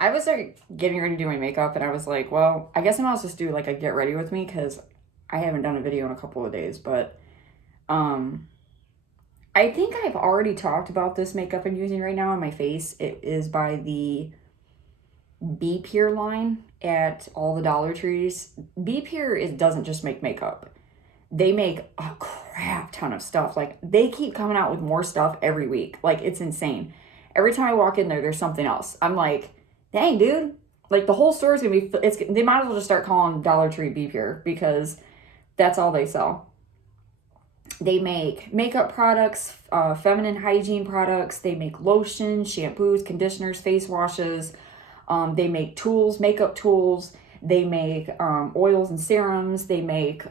I was like getting ready to do my makeup, and I was like, well, I guess I might just do like a get ready with me because I haven't done a video in a couple of days. But um, I think I've already talked about this makeup I'm using right now on my face. It is by the Be Pure line at all the Dollar Trees. Be Pure doesn't just make makeup. They make a crap ton of stuff. Like, they keep coming out with more stuff every week. Like, it's insane. Every time I walk in there, there's something else. I'm like, dang, dude. Like, the whole store is going to be, they might as well just start calling Dollar Tree Be Pure because that's all they sell. They make makeup products, feminine hygiene products. They make lotions, shampoos, conditioners, face washes. They make tools, makeup tools. They make oils and serums. They make,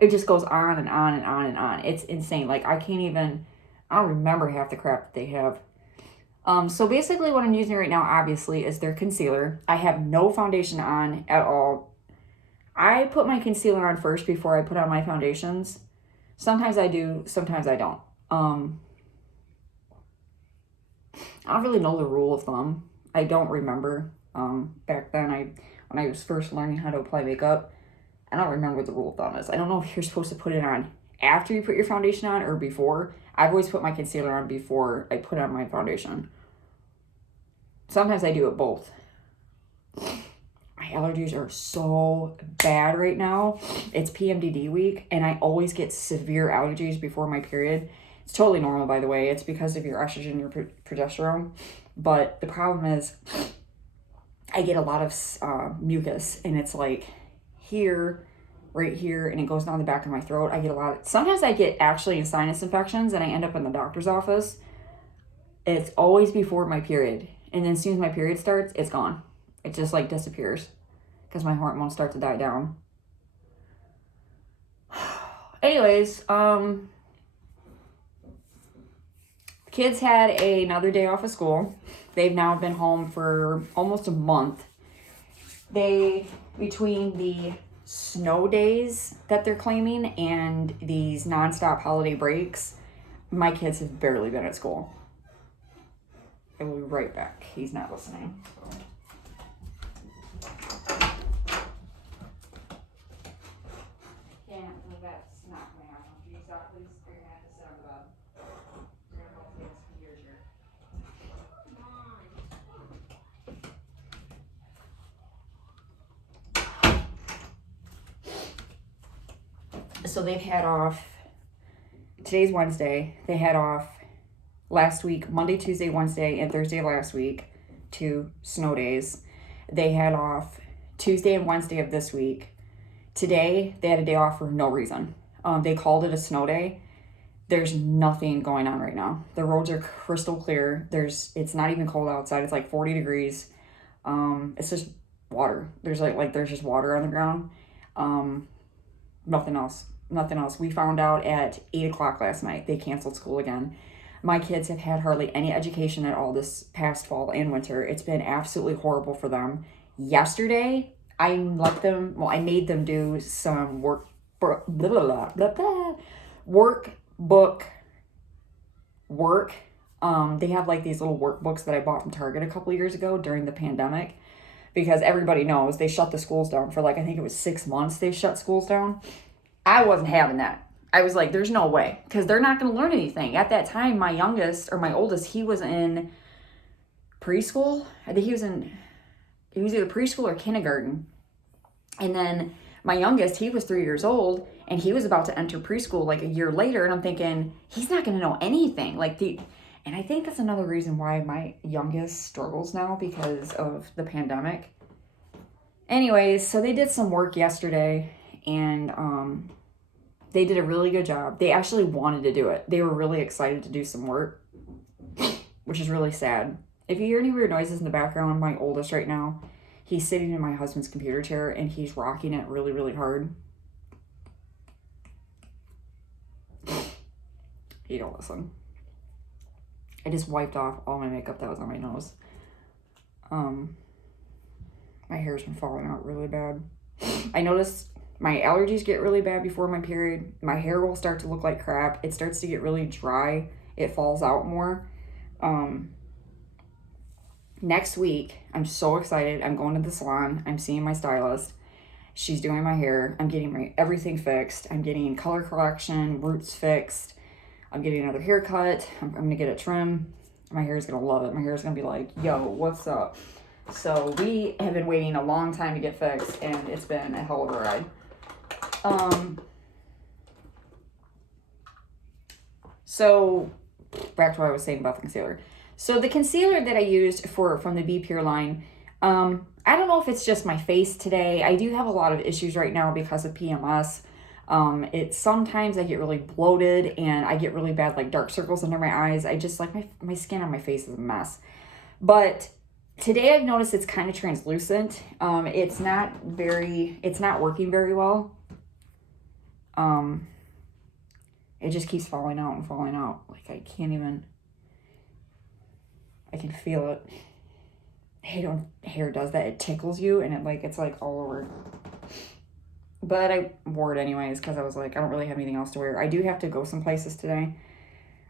it just goes on and on and on and on. It's insane. Like, I don't remember half the crap that they have. So basically what I'm using right now, obviously, is their concealer. I have no foundation on at all. I put my concealer on first before I put on my foundations. Sometimes I do, sometimes I don't. I don't really know the rule of thumb. I don't remember. Back then, when I was first learning how to apply makeup, I don't remember what the rule of thumb is. I don't know if you're supposed to put it on after you put your foundation on or before. I've always put my concealer on before I put on my foundation. Sometimes I do it both. My allergies are so bad right now. It's PMDD week, and I always get severe allergies before my period. It's totally normal, by the way. It's because of your estrogen, your progesterone. But the problem is I get a lot of mucus, and it's like here, right here, and it goes down the back of my throat. Sometimes I get actually sinus infections, and I end up in the doctor's office. It's always before my period. And then as soon as my period starts, it's gone. It just like disappears because my hormones start to die down. Anyways, kids had another day off of school. They've now been home for almost a month. Between the snow days that they're claiming and these nonstop holiday breaks, my kids have barely been at school. I will be right back. He's not listening. That's not going to happen. Can you stop, please? You're going to have to sit on the bed. You're going to both take this computer chair. So they've had off, today's Wednesday, they had off last week, Monday, Tuesday, Wednesday, and Thursday of last week, 2 snow days. They had off Tuesday and Wednesday of this week. Today, they had a day off for no reason. They called it a snow day. There's nothing going on right now. The roads are crystal clear. It's not even cold outside. It's like 40 degrees. It's just water. There's there's just water on the ground. Nothing else. We found out at 8 o'clock last night. They canceled school again. My kids have had hardly any education at all this past fall and winter. It's been absolutely horrible for them. Yesterday, I made them do some work. They have like these little workbooks that I bought from Target a couple years ago during the pandemic, because everybody knows they shut the schools down for I think it was 6 months they shut schools down. I wasn't having that. I was like, there's no way, because they're not going to learn anything. At that time, my oldest, he was in preschool. I think he was either preschool or kindergarten. And then my youngest, he was 3 years old, and he was about to enter preschool a year later. And I'm thinking, he's not going to know anything. And I think that's another reason why my youngest struggles now, because of the pandemic. Anyways, so they did some work yesterday, and they did a really good job. They actually wanted to do it. They were really excited to do some work, which is really sad. If you hear any weird noises in the background, my oldest right now, he's sitting in my husband's computer chair, and he's rocking it really, really hard. He don't listen. I just wiped off all my makeup that was on my nose. My hair's been falling out really bad. I noticed my allergies get really bad before my period. My hair will start to look like crap. It starts to get really dry. It falls out more. next week, I'm so excited. I'm going to the salon. I'm seeing my stylist. She's doing my hair. I'm getting my everything fixed. I'm getting color correction, roots fixed. I'm getting another haircut. I'm going to get a trim. My hair is going to love it. My hair is going to be like, yo, what's up? So we have been waiting a long time to get fixed, and it's been a hell of a ride. So back to what I was saying about the concealer. So the concealer that I used from the Be Pure line, I don't know if it's just my face today. I do have a lot of issues right now because of PMS. It's sometimes I get really bloated and I get really bad like dark circles under my eyes. I just like my skin on my face is a mess. But today I've noticed it's kind of translucent. It's not working very well. It just keeps falling out and falling out. Like I can feel it. Hair does that. It tickles you and it's like all over. But I wore it anyways because I was like, I don't really have anything else to wear. I do have to go some places today.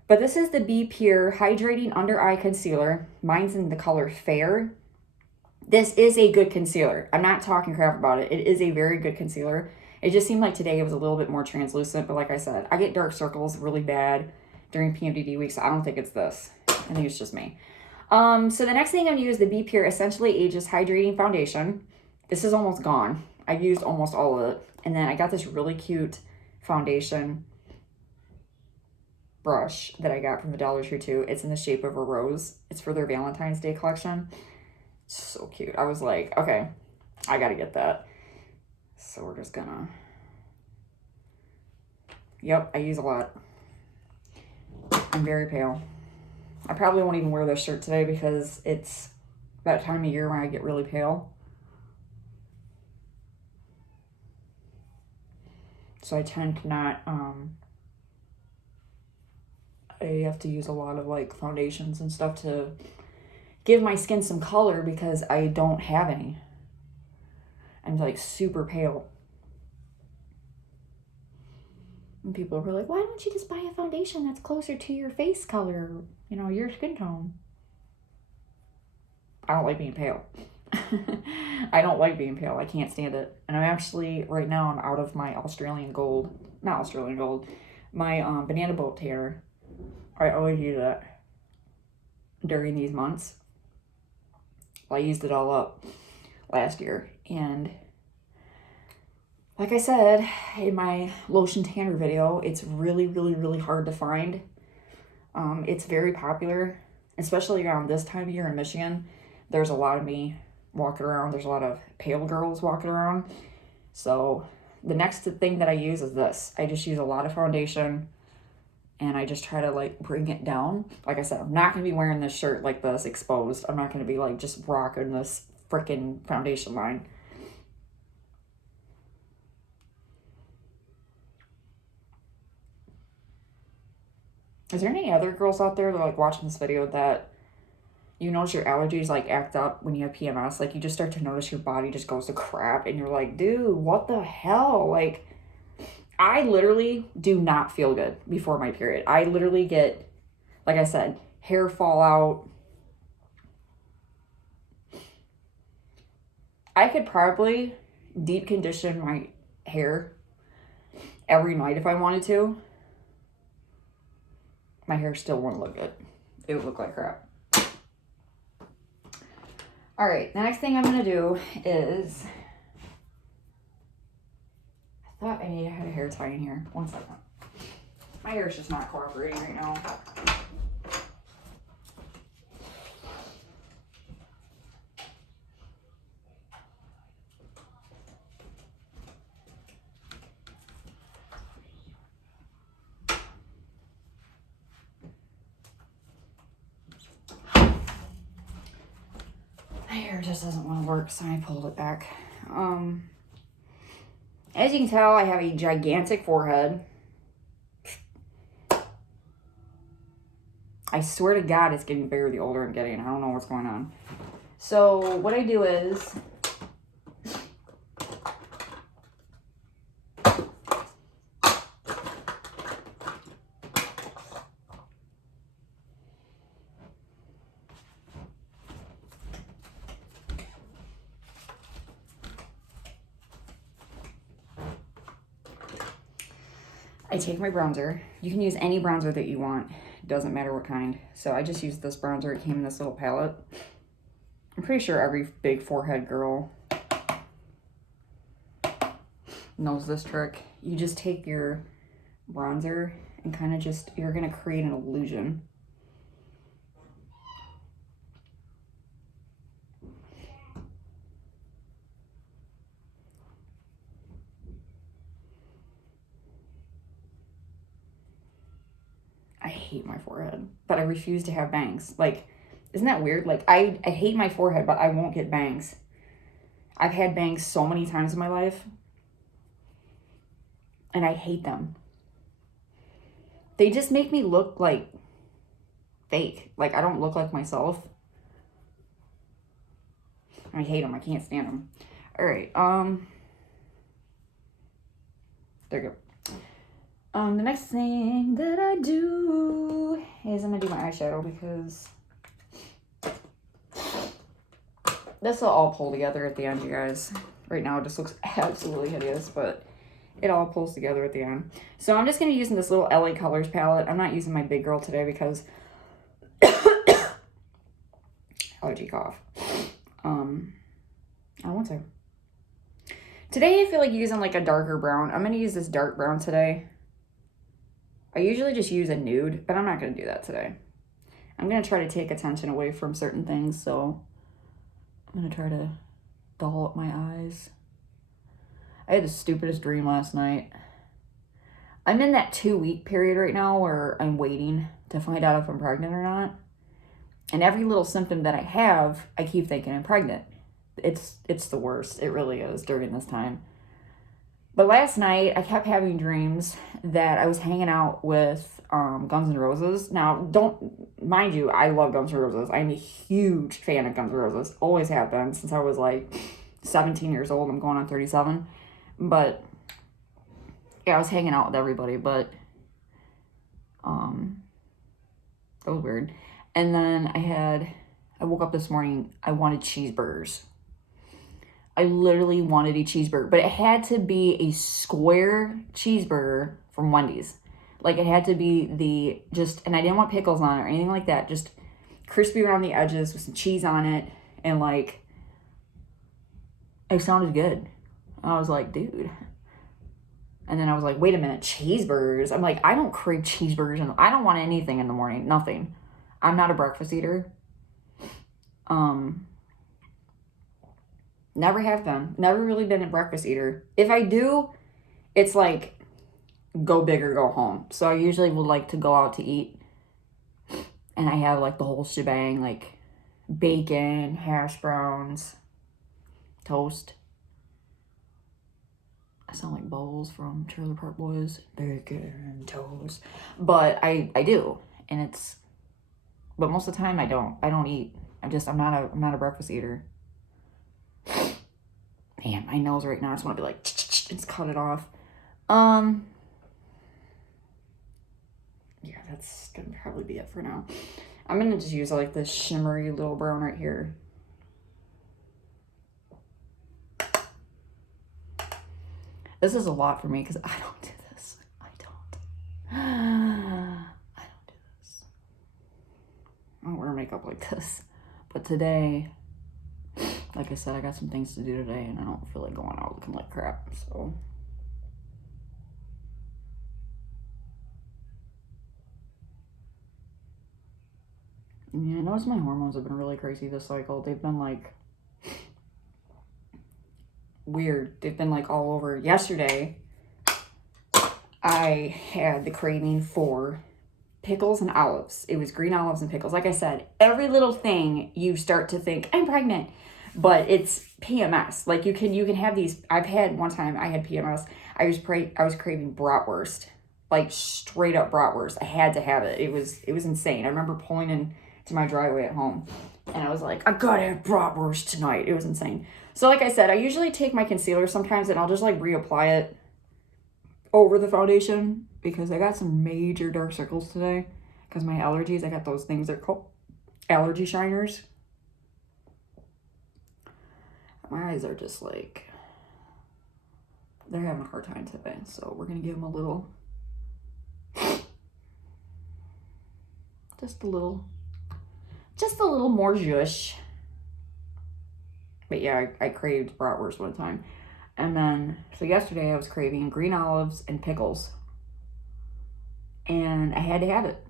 But this is the Be Pure Hydrating Under Eye Concealer. Mine's in the color Fair. This is a good concealer. I'm not talking crap about it. It is a very good concealer. It just seemed like today it was a little bit more translucent. But like I said, I get dark circles really bad during PMDD weeks. So I don't think it's this. I think it's just me. So the next thing I'm going to use the Be Pure Essentially Ages Hydrating Foundation. This is almost gone. I've used almost all of it. And then I got this really cute foundation brush that I got from the Dollar Tree too. It's in the shape of a rose. It's for their Valentine's Day collection. It's so cute. I was like, okay, I got to get that. So we're just gonna, yep, I use a lot. I'm very pale. I probably won't even wear this shirt today because it's that time of year when I get really pale. So I tend to not, I have to use a lot of like foundations and stuff to give my skin some color because I don't have any. I'm like super pale. And people are like, why don't you just buy a foundation that's closer to your face color, your skin tone? I don't like being pale. I don't like being pale. I can't stand it. And I'm actually, right now, I'm out of my my banana boat tanner. I always use it during these months. Well, I used it all up last year. And like I said in my lotion tanner video, it's really, really, really hard to find. It's very popular, especially around this time of year in Michigan. There's a lot of me walking around. There's a lot of pale girls walking around. So the next thing that I use is this. I just use a lot of foundation and I just try to like bring it down. Like I said, I'm not going to be wearing this shirt like this exposed. I'm not going to be like just rocking this freaking foundation line. Is there any other girls out there that are like watching this video that you notice your allergies like act up when you have PMS? Like you just start to notice your body just goes to crap and you're like, dude, what the hell? Like I literally do not feel good before my period. I literally get, like I said, hair fall out. I could probably deep condition my hair every night if I wanted to. My hair still wouldn't look good. It would look like crap. All right, the next thing I'm gonna do is, I thought I had a hair tie in here. One second. My hair is just not cooperating right now. My hair just doesn't want to work, so I pulled it back. As you can tell, I have a gigantic forehead. I swear to God, it's getting bigger the older I'm getting. I don't know what's going on. So what I do is, I take my bronzer. You can use any bronzer that you want. It doesn't matter what kind. So I just used this bronzer. It came in this little palette. I'm pretty sure every big forehead girl knows this trick. You just take your bronzer and kind of just, you're going to create an illusion. I hate my forehead, but I refuse to have bangs. Like, isn't that weird? Like, I hate my forehead, but I won't get bangs. I've had bangs so many times in my life, and I hate them. They just make me look like fake. Like, I don't look like myself. I hate them. I can't stand them. All right. There you go. The next thing that I do is I'm gonna do my eyeshadow because this will all pull together at the end, you guys. Right now it just looks absolutely hideous, but it all pulls together at the end. So I'm just gonna be using this little LA Colors palette. I'm not using my big girl today because allergy cough. I want to. Today I feel like using like a darker brown. I'm gonna use this dark brown today. I usually just use a nude, but I'm not going to do that today. I'm going to try to take attention away from certain things, so I'm going to try to dull up my eyes. I had the stupidest dream last night. I'm in that 2-week period right now where I'm waiting to find out if I'm pregnant or not. And every little symptom that I have, I keep thinking I'm pregnant. It's the worst. It really is during this time. But last night, I kept having dreams that I was hanging out with Guns N' Roses. Now, mind you, I love Guns N' Roses. I'm a huge fan of Guns N' Roses. Always have been since I was like 17 years old. I'm going on 37. But, yeah, I was hanging out with everybody, but that was weird. And then I woke up this morning, I wanted cheeseburgers. I literally wanted a cheeseburger, but it had to be a square cheeseburger from Wendy's. Like, it had to be and I didn't want pickles on it or anything like that. Just crispy around the edges with some cheese on it. And, like, it sounded good. I was like, dude. And then I was like, wait a minute, cheeseburgers? I'm like, I don't crave cheeseburgers. And I don't want anything in the morning. Nothing. I'm not a breakfast eater. Never have been. Never really been a breakfast eater. If I do, it's like go big or go home. So I usually would like to go out to eat. And I have like the whole shebang, like bacon, hash browns, toast. I sound like Bowles from Trailer Park Boys. Bacon, toast. But I do. And but most of the time I don't eat. I'm not a breakfast eater. Man, my nose right now, I just want to be like, just cut it off. Yeah, that's gonna probably be it for now. I'm gonna just use like this shimmery little brown right here. This is a lot for me because I don't do this. I don't do this. I don't wear makeup like this. But today, like I said, I got some things to do today and I don't feel like going out looking like crap, so. Yeah, I noticed my hormones have been really crazy this cycle. They've been like weird. They've been like all over. Yesterday, I had the craving for pickles and olives. It was green olives and pickles. Like I said, every little thing you start to think, I'm pregnant. But it's PMS. Like you can have these. I've had one time I had PMS. I was craving bratwurst, like straight up bratwurst. I had to have it. It was insane. I remember pulling into my driveway at home, and I was like, I gotta have bratwurst tonight. It was insane. So like I said, I usually take my concealer sometimes, and I'll just like reapply it over the foundation because I got some major dark circles today because my allergies. I got those things they're called allergy shiners. My eyes are just like, they're having a hard time today. So we're going to give them a little Just a little more zhush. But yeah, I craved bratwurst one time. And then, so yesterday I was craving green olives and pickles. And I had to have it.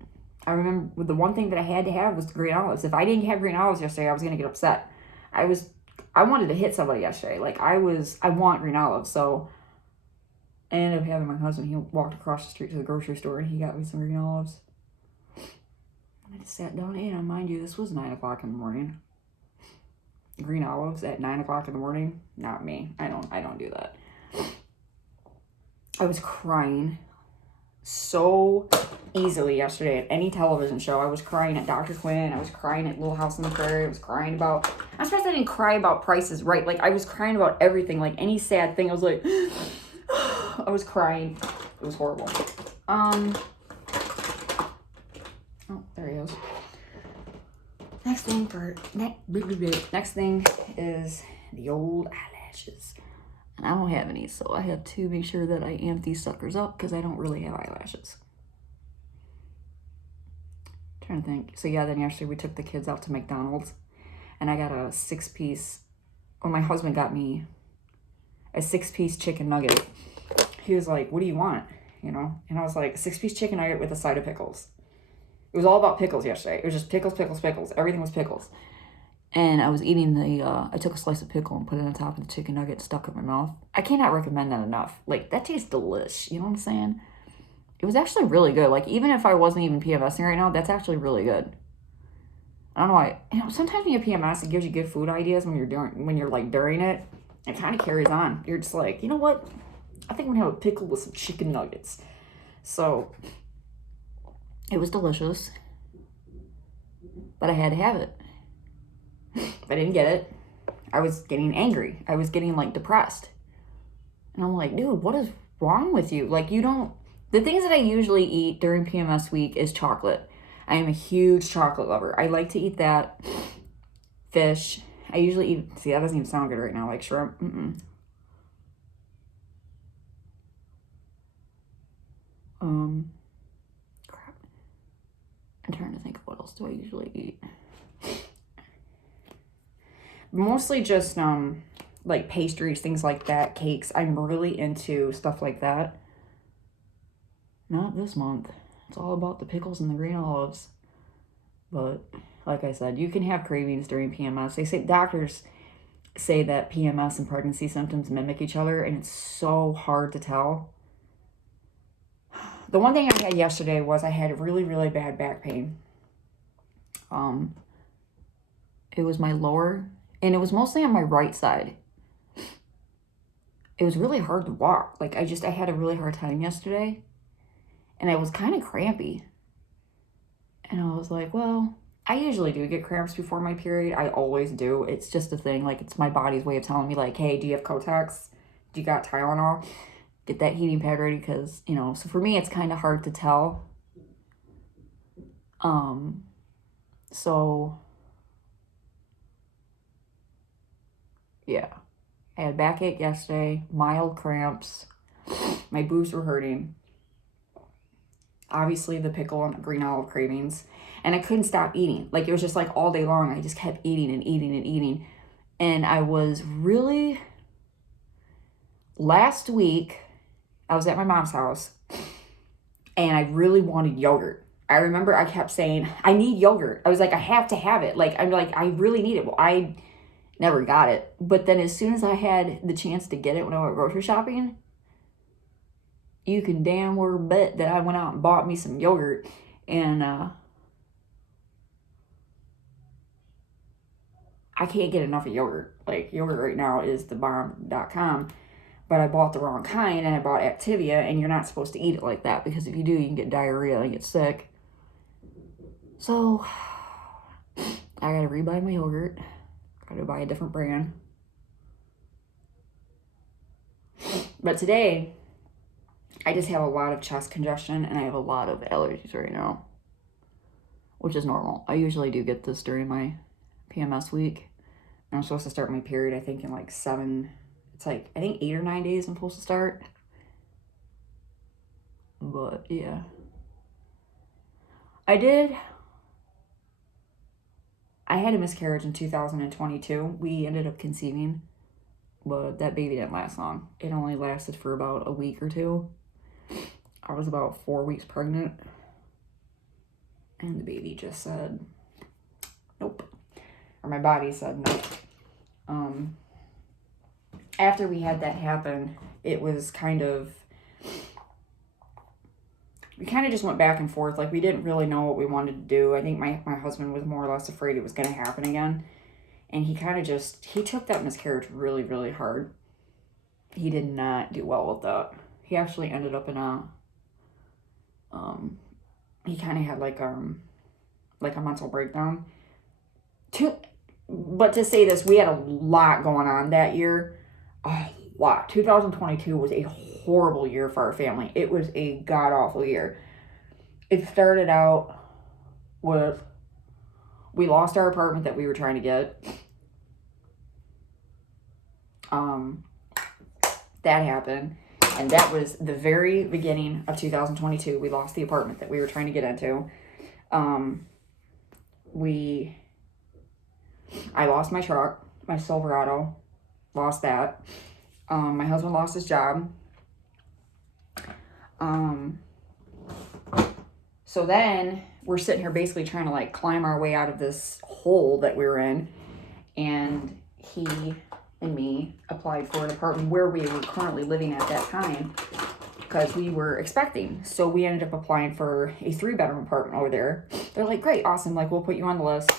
I remember the one thing that I had to have was the green olives. If I didn't have green olives yesterday, I was going to get upset. I wanted to hit somebody yesterday. Like, I want green olives. So I ended up having my husband, he walked across the street to the grocery store and he got me some green olives. I just sat down and ate them. Mind you, this was 9 o'clock in the morning. Green olives at 9 o'clock in the morning? Not me. I don't do that. I was crying so easily yesterday at any television show. I was crying at Dr. Quinn. I was crying at Little House on the Prairie. I was crying about... I'm surprised I didn't cry about Price is Right. Like, I was crying about everything. Like, any sad thing, I was like... I was crying. It was horrible. Oh, there he goes. Next thing is the old eyelashes. And I don't have any, so I have to make sure that I amp these suckers up because I don't really have eyelashes. I'm trying to think. So yeah, then yesterday we took the kids out to McDonald's and I got a 6-piece, well, my husband got me a 6-piece chicken nugget. He was like, what do you want? You know? And I was like, 6-piece chicken nugget with a side of pickles. It was all about pickles yesterday. It was just pickles, pickles, pickles. Everything was pickles. And I was eating I took a slice of pickle and put it on top of the chicken nugget and stuck it in my mouth. I cannot recommend that enough. Like, that tastes delish. You know what I'm saying? It was actually really good. Like, even if I wasn't even PMSing right now, that's actually really good. I don't know why. You know, sometimes when you PMS, it gives you good food ideas when you're during it. It kind of carries on. You're just like, you know what? I think I'm going to have a pickle with some chicken nuggets. So... it was delicious, but I had to have it. If I didn't get it, I was getting angry. I was getting, like, depressed. And I'm like, dude, what is wrong with you? Like, you don't... The things that I usually eat during PMS week is chocolate. I am a huge chocolate lover. I like to eat that. Fish. I usually eat... See, that doesn't even sound good right now. Like shrimp. Crap. I'm trying to think of what else do I usually eat. Mostly just, like pastries, things like that, cakes. I'm really into stuff like that. Not this month. It's all about the pickles and the green olives. But, like I said, you can have cravings during PMS. Doctors say that PMS and pregnancy symptoms mimic each other, and it's so hard to tell. The one thing I had yesterday was I had really, really bad back pain. It was my lower, and it was mostly on my right side. It was really hard to walk. Like, I had a really hard time yesterday, and I was kind of crampy. And I was like, well, I usually do get cramps before my period. I always do. It's just a thing. Like, it's my body's way of telling me, like, hey, do you have Kotex? Do you got Tylenol? Get that heating pad ready, because, you know, so for me, it's kind of hard to tell. So, yeah. I had backache yesterday, mild cramps. My boobs were hurting. Obviously, the pickle and green olive cravings. And I couldn't stop eating. Like, it was just like all day long. I just kept eating and eating and eating. And I was really... Last week, I was at my mom's house. And I really wanted yogurt. I remember I kept saying, I need yogurt. I was like, I have to have it. Like, I'm like, I really need it. Well, I never got it. But then as soon as I had the chance to get it when I went grocery shopping, you can damn well bet that I went out and bought me some yogurt. And I can't get enough of yogurt. Like, yogurt right now is the bomb.com. But I bought the wrong kind, and I bought Activia, and you're not supposed to eat it like that, because if you do, you can get diarrhea and get sick. So, I gotta rebuy my yogurt. Gotta buy a different brand. But today, I just have a lot of chest congestion, and I have a lot of allergies right now, which is normal. I usually do get this during my PMS week. And I'm supposed to start my period, I think, in like 8 or 9 days I'm supposed to start. But, yeah. I did I had a miscarriage in 2022. We ended up conceiving, but that baby didn't last long. It only lasted for about a week or two. I was about 4 weeks pregnant, and the baby just said, nope. Or my body said nope. After we had that happen, it was we kind of just went back and forth. Like, we didn't really know what we wanted to do. I think my husband was more or less afraid it was going to happen again. And he took that miscarriage really, really hard. He did not do well with that. He actually ended up in he kind of had like a mental breakdown. But to say this, we had a lot going on that year. A lot. 2022 was a horrible year for our family. It was a god-awful year. It started out with, we lost our apartment that we were trying to get. That happened. And that was the very beginning of 2022. We lost the apartment that we were trying to get into. I lost my truck, my Silverado, lost that. My husband lost his job. So then we're sitting here basically trying to like climb our way out of this hole that we were in. And he and me applied for an apartment where we were currently living at that time because we were expecting. So we ended up applying for a 3-bedroom apartment over there. They're like, great, awesome. Like, we'll put you on the list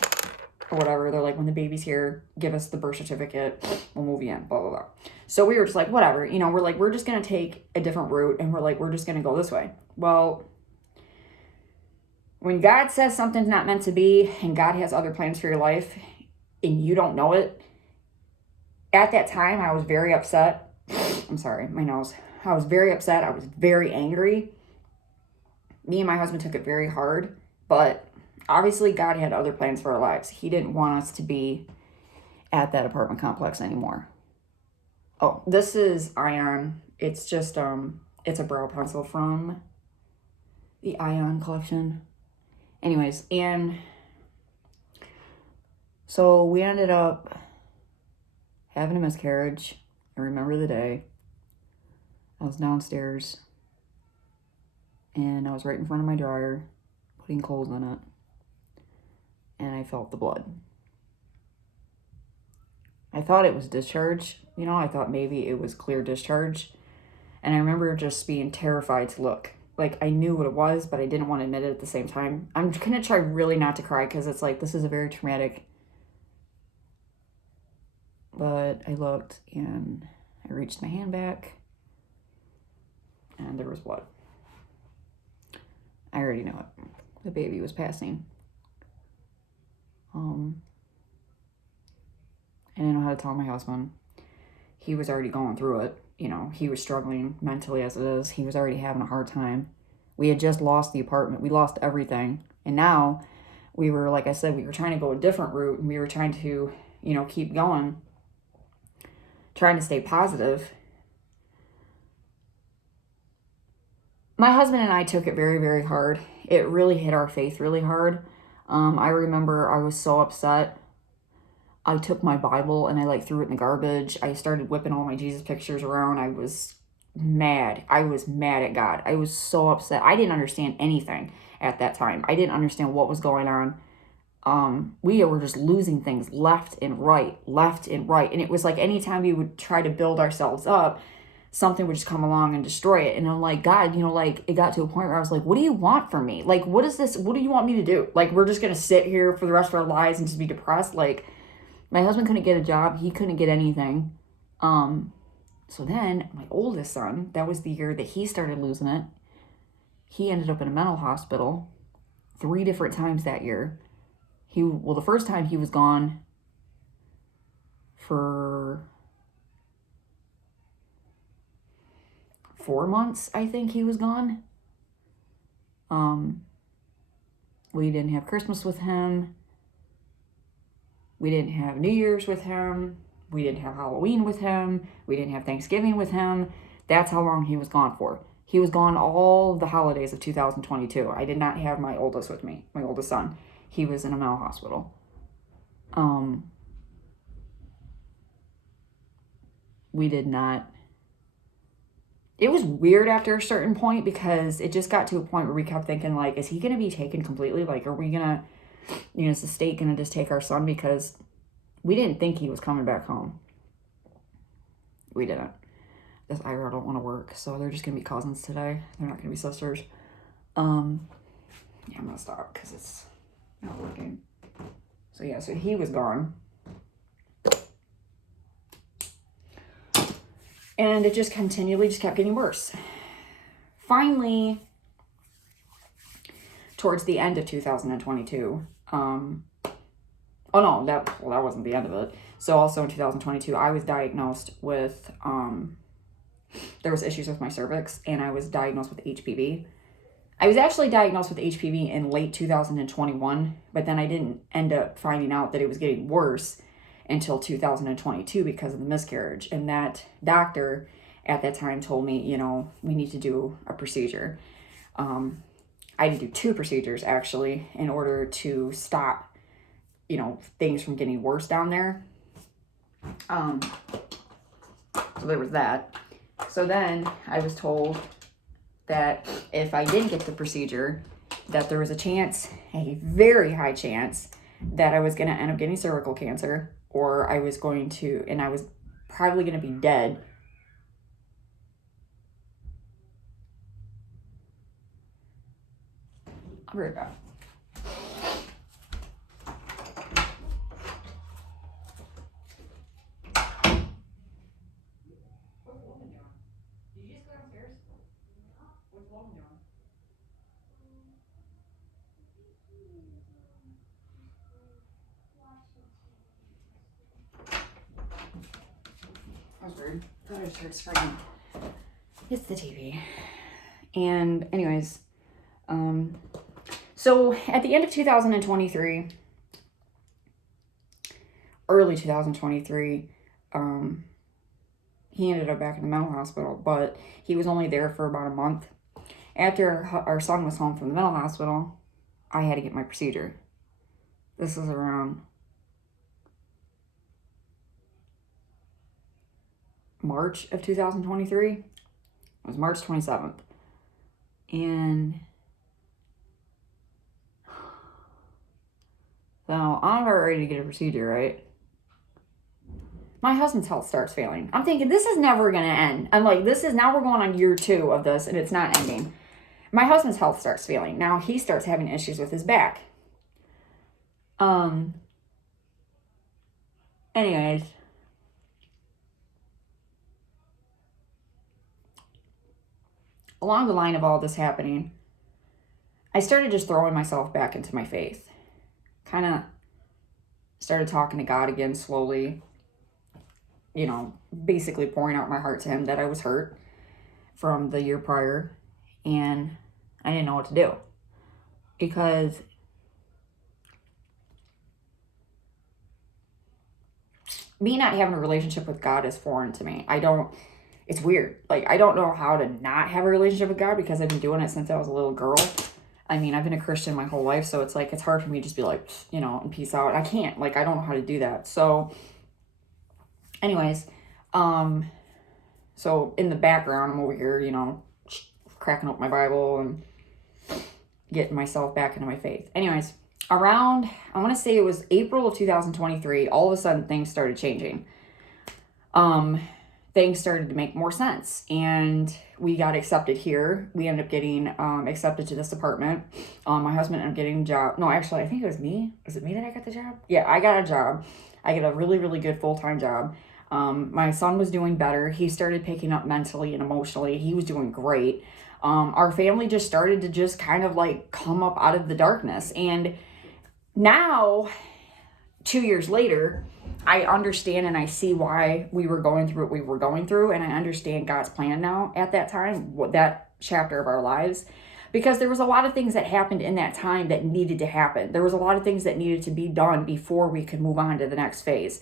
or whatever. They're like, when the baby's here, give us the birth certificate. We'll move you in, blah, blah, blah. So we were just like, whatever. You know, we're like, we're just going to take a different route. And we're just going to go this way. Well, when God says something's not meant to be and God has other plans for your life and you don't know it, at that time, I was very upset. I'm sorry, my nose. I was very upset. I was very angry. Me and my husband took it very hard, but obviously God had other plans for our lives. He didn't want us to be at that apartment complex anymore. Oh, this is Ion. It's just, it's a brow pencil from the Ion collection. Anyways, and so we ended up having a miscarriage. I remember the day. I was downstairs and I was right in front of my dryer putting clothes in it, and I felt the blood. I thought it was discharge. You know, I thought maybe it was clear discharge. And I remember just being terrified to look. Like, I knew what it was, but I didn't want to admit it at the same time. I'm going to try really not to cry because it's like, this is a very traumatic. But I looked and I reached my hand back and there was blood. I already knew it. The baby was passing. I didn't know how to tell my husband. He was already going through it. You know, he was struggling mentally as it is. He was already having a hard time. We had just lost the apartment. We lost everything. And now we were, like I said, we were trying to go a different route. And we were trying to, you know, keep going. Trying to stay positive. My husband and I took it very, very hard. It really hit our faith really hard. I remember I was so upset. I took my Bible and I like threw it in the garbage. I started whipping all my Jesus pictures around. I was mad. I was mad at God. I was so upset. I didn't understand anything at that time. I didn't understand what was going on. We were just losing things left and right. And it was like anytime we would try to build ourselves up, something would just come along and destroy it. And I'm like, God, you know, like it got to a point where I was like, what do you want from me? Like, what is this? What do you want me to do? Like, we're just going to sit here for the rest of our lives and just be depressed. Like, my husband couldn't get a job. He couldn't get anything. So then my oldest son, that was the year that he started losing it. He ended up in a mental hospital 3 different times that year. The first time he was gone for 4 months, I think he was gone. We didn't have Christmas with him. We didn't have New Year's with him. We didn't have Halloween with him. We didn't have Thanksgiving with him. That's how long he was gone for. He was gone all the holidays of 2022. I did not have my oldest with me, my oldest son. He was in a mental hospital. We did not. It was weird after a certain point because it just got to a point where we kept thinking, like, is he going to be taken completely? Like, are we going to, is the state going to just take our son? Because we didn't think he was coming back home. We didn't. This Ira don't want to work, so they're just going to be cousins today. They're not going to be sisters. Yeah, I'm going to stop because it's not working. So, yeah, so he was gone. And it just continually just kept getting worse. Finally, towards the end of 2022, that wasn't the end of it. So also in 2022, I was diagnosed with, there was issues with my cervix, and I was diagnosed with HPV. I was actually diagnosed with HPV in late 2021, but then I didn't end up finding out that it was getting worse until 2022 because of the miscarriage. And that doctor at that time told me, we need to do a procedure. I had to do 2 procedures actually in order to stop, things from getting worse down there. So there was that. So then I was told that if I didn't get the procedure, that there was a very high chance, that I was going to end up getting cervical cancer, or I was probably going to be dead. I'll be right back. Did you just go downstairs? What's Logan doing? That was weird. I thought I just heard screaming. It's the TV. And anyways, so at the end of 2023, early 2023, he ended up back in the mental hospital, but he was only there for about a month. After our son was home from the mental hospital, I had to get my procedure. This is around March of 2023. It was March 27th. And so I'm about ready to get a procedure, right? My husband's health starts failing. I'm thinking, this is never going to end. I'm like, now we're going on year 2 of this, and it's not ending. My husband's health starts failing. Now he starts having issues with his back. Anyways. Along the line of all this happening, I started just throwing myself back into my faith. Kind of started talking to God again slowly. Basically pouring out my heart to him that I was hurt from the year prior. And I didn't know what to do. Because me not having a relationship with God is foreign to me. It's weird. Like, I don't know how to not have a relationship with God because I've been doing it since I was a little girl. I mean, I've been a Christian my whole life, so it's like, it's hard for me to just be like, and peace out. I can't. Like, I don't know how to do that. So, anyways, so in the background, I'm over here, cracking up my Bible and getting myself back into my faith. Anyways, around, I want to say it was April of 2023, all of a sudden things started changing. Things started to make more sense, and we got accepted here. We ended up getting accepted to this apartment. My husband ended up getting a job. No, actually, I think it was me. Was it me that I got the job? Yeah, I got a job. I got a really, really good full-time job. My son was doing better. He started picking up mentally and emotionally. He was doing great. Our family just started to just kind of like come up out of the darkness. And now, 2 years later, I understand and I see why we were going through what we were going through. And I understand God's plan now at that time, that chapter of our lives. Because there was a lot of things that happened in that time that needed to happen. There was a lot of things that needed to be done before we could move on to the next phase.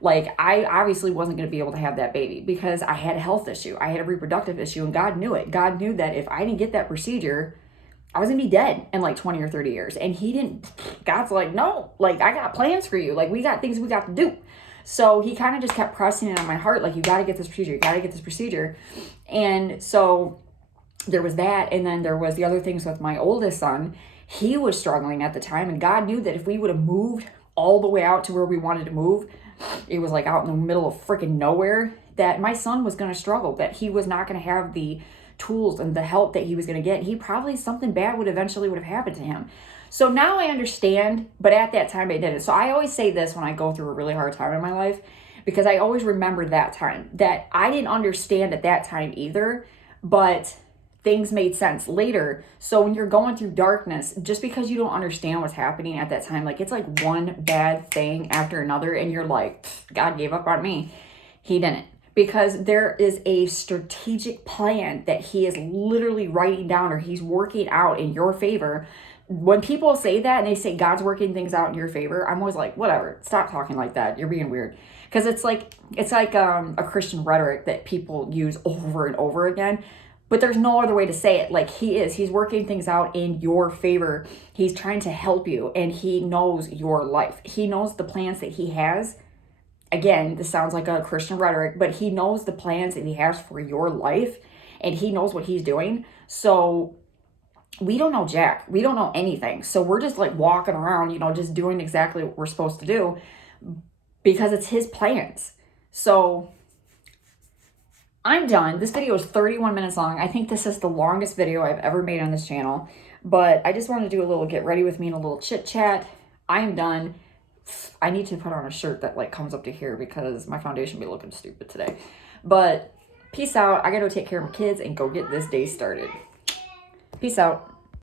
Like, I obviously wasn't going to be able to have that baby because I had a health issue. I had a reproductive issue, and God knew it. God knew that if I didn't get that procedure, I was gonna be dead in like 20 or 30 years. And he didn't, God's like, no, like I got plans for you. Like we got things we got to do. So he kind of just kept pressing it on my heart. Like, you got to get this procedure. You got to get this procedure. And so there was that. And then there was the other things with my oldest son. He was struggling at the time. And God knew that if we would have moved all the way out to where we wanted to move, it was like out in the middle of freaking nowhere, that my son was going to struggle, that he was not going to have the tools and the help that he was going to get. He probably, something bad would eventually would have happened to him. So now I understand, but at that time I didn't. So I always say this when I go through a really hard time in my life, because I always remember that time, that I didn't understand at that time either, but things made sense later. So when you're going through darkness, just because you don't understand what's happening at that time, like it's like one bad thing after another, and you're like, God gave up on me. He didn't. Because there is a strategic plan that he is literally writing down, or he's working out in your favor. When people say that and they say God's working things out in your favor, I'm always like, whatever, stop talking like that. You're being weird. Because it's like a Christian rhetoric that people use over and over again. But there's no other way to say it. Like he's working things out in your favor. He's trying to help you, and he knows your life. He knows the plans that he has. Again, this sounds like a Christian rhetoric, but he knows the plans that he has for your life, and he knows what he's doing. So we don't know jack. We don't know anything. So we're just like walking around, just doing exactly what we're supposed to do because it's his plans. So I'm done. This video is 31 minutes long. I think this is the longest video I've ever made on this channel, but I just wanted to do a little get ready with me and a little chit chat. I am done. I need to put on a shirt that like comes up to here because my foundation be looking stupid today. But peace out. I gotta go take care of my kids and go get this day started. Peace out.